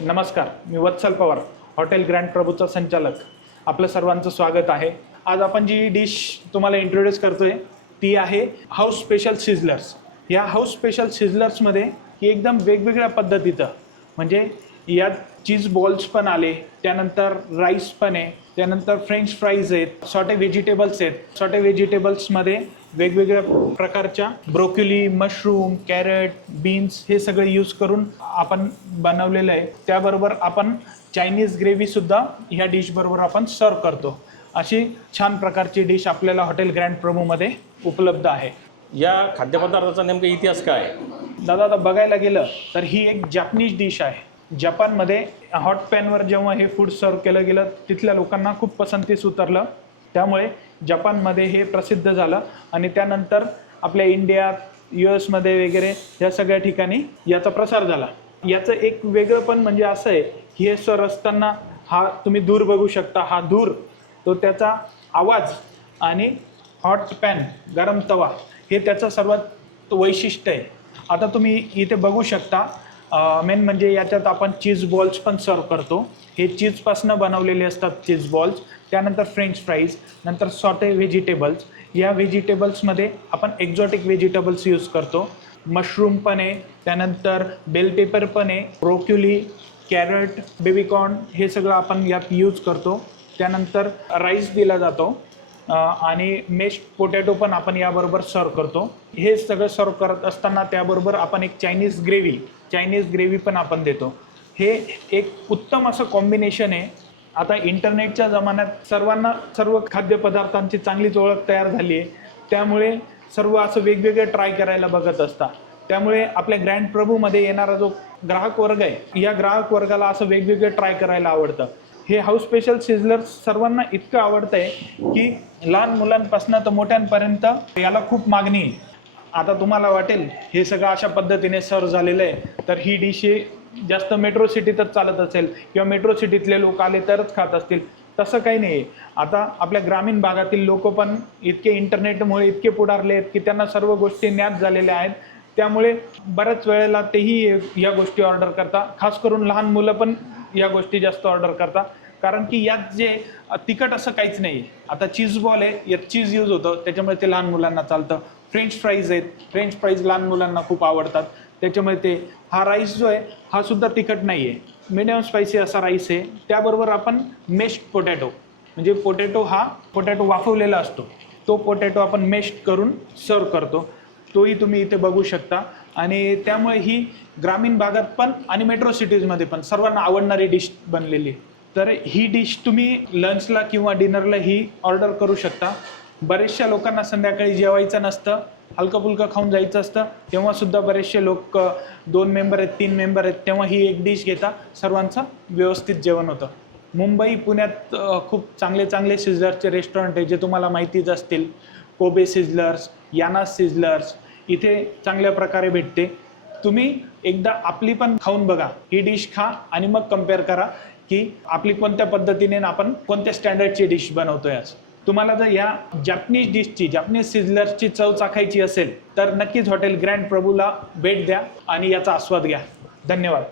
नमस्कार मी Vatsal Pawar hotel grand प्रभूचा संचालक. आपलं सर्वांचं स्वागत आहे. आज आपण जी डिश तुम्हाला इंट्रोड्यूस करतोय ती आहे हाऊस स्पेशल सिझलर्स या हाऊस स्पेशल सिझलर्समध्ये ही एकदम वेगवेगळ्या पद्धतीचं म्हणजे यात चीज बॉल्स पण आले त्यानंतर राईस पण आहे त्यानंतर फ्रेंच फ्राईज आहेत सॉटे व्हेजिटेबल्स आहेत. सॉटे व्हेजिटेबल्समध्ये वेगवेगळ्या प्रकारच्या ब्रोक्युली मशरूम कॅरेट बीन्स हे सगळे यूज करून आपण बनवलेलं आहे. त्याबरोबर आपण चायनीज ग्रेव्हीसुद्धा ह्या डिशबरोबर आपण सर्व करतो. अशी छान प्रकारची डिश आपल्याला हॉटेल ग्रँड प्रोमोमध्ये उपलब्ध आहे. या खाद्यपदार्थाचा नेमका इतिहास काय? दादा आता बघायला गेलं तर ही एक जॅपनीज डिश आहे. जपानमध्ये हॉट पॅनवर जेव्हा हे फूड सर्व केलं गेलं तिथल्या लोकांना खूप पसंतीस उतरलं त्यामुळे जपानमध्ये हे प्रसिद्ध झालं आणि त्यानंतर आपल्या इंडियात यू एसमध्ये वगैरे या सगळ्या ठिकाणी याचा प्रसार झाला. याचं एक वेगळं पण म्हणजे असं आहे की हे सर असताना हा तुम्ही दूर बघू शकता हा धूर तो त्याचा आवाज आणि हॉट पॅन गरम तवा हे त्याचं सर्वात वैशिष्ट्य आहे. आता तुम्ही इथे बघू शकता मेन म्हणजे याच्यात आपण चीज बॉल्स पण सर्व करतो. हे चीजपासनं बनवलेले असतात चीज बॉल्स त्यानंतर फ्रेंच फ्राईज नंतर सॉटे व्हेजिटेबल्स या व्हेजिटेबल्समध्ये आपण एक्झॉटिक व्हेजिटेबल्स यूज करतो. मशरूम पण आहे त्यानंतर बेल पेपर पण आहे ब्रोक्युली कॅरट बेबीकॉर्न हे सगळं आपण यात यूज करतो. त्यानंतर राईस दिला जातो. आणि मेश पोटॅटो पण आपण याबरोबर सर्व करतो. हे सगळं सर्व करत असताना त्याबरोबर आपण एक चायनीज ग्रेव्ही चायनीज ग्रेव्ही पण आपण देतो. हे एक उत्तम असं कॉम्बिनेशन आहे. आता इंटरनेटच्या जमान्यात सर्वांना सर्व खाद्यपदार्थांची चांगलीच ओळख तयार झाली आहे. त्यामुळे सर्व असं वेगवेगळे ट्राय करायला बघत असतात. त्यामुळे आपल्या ग्रँड प्रभूमध्ये येणारा जो ग्राहक वर्ग आहे या ग्राहक वर्गाला असं वेगवेगळे ट्राय करायला आवडतं. हे हाऊस स्पेशल सिझलर सर्वांना इतकं आवडतं आहे की लहान मुलांपासून तर मोठ्यांपर्यंत याला खूप मागणी आहे. आता तुम्हाला वाटेल हे सगळं अशा पद्धतीने सर्व झालेलं आहे. तर ही डिश हे जास्त मेट्रो सिटीतच चालत असेल किंवा मेट्रो सिटीतले लोक आले तरच खात असतील. तसं काही नाही. आहे आता आपल्या ग्रामीण भागातील लोक पण इतके इंटरनेटमुळे इतके पुढारले आहेत की त्यांना सर्व गोष्टी ज्ञात झालेल्या आहेत. त्यामुळे बऱ्याच वेळेला तेही या गोष्टी ऑर्डर करतात खास करून लहान मुलं पण या गोष्टी जास्त ऑर्डर करतात कारण की यात जे तिखट असं काहीच नाही आहे आता चीज बॉल आहे यात चीज यूज होतं त्याच्यामुळे ते लहान मुलांना चालतं. फ्रेंच फ्राईज आहेत फ्रेंच फ्राईज लहान मुलांना खूप आवडतात. त्याच्यामुळे ते हा राईस जो आहे हा सुद्धा तिखट नाही आहे मिडियम स्पायसी असा राईस आहे. त्याबरोबर आपण मेश्ड पोटॅटो म्हणजे पोटॅटो हा पोटॅटो वाफवलेला असतो. तो पोटॅटो आपण मेश्ड करून सर्व करतो. तोही तुम्ही इथे बघू शकता. आणि त्यामुळे ही ग्रामीण भागात पण आणि मेट्रो सिटीजमध्ये पण सर्वांना आवडणारी डिश बनलेली आहे. तर ही डिश तुम्ही लंचला किंवा डिनरला ही ऑर्डर करू शकता. बरेचशा लोकांना संध्याकाळी जेवायचं नसतं हलकं फुलकं खाऊन जायचं असतं. तेव्हासुद्धा बरेचसे लोक दोन मेंबर आहेत तीन मेंबर आहेत तेव्हा ही एक डिश घेता. सर्वांचं व्यवस्थित जेवण होतं. मुंबई पुण्यात खूप चांगले चांगले सिझलर्सचे रेस्टॉरंट आहे जे तुम्हाला माहितीच असतील. कोबे सिझलर्स याना सिझलर्स इथे चांगल्या प्रकारे भेटते. तुम्ही एकदा आपली पण खाऊन बघा. ही डिश खा आणि मग कंपेअर करा. की आपली कोणत्या पद्धतीने आपण कोणत्या स्टँडर्डची डिश बनवतोय असं तुम्हाला जर या जॅपनीज डिशची जॅपनीज सिझलर्सची चव चाखायची असेल तर नक्कीच हॉटेल ग्रँड प्रभूला भेट द्या आणि याचा आस्वाद घ्या. धन्यवाद.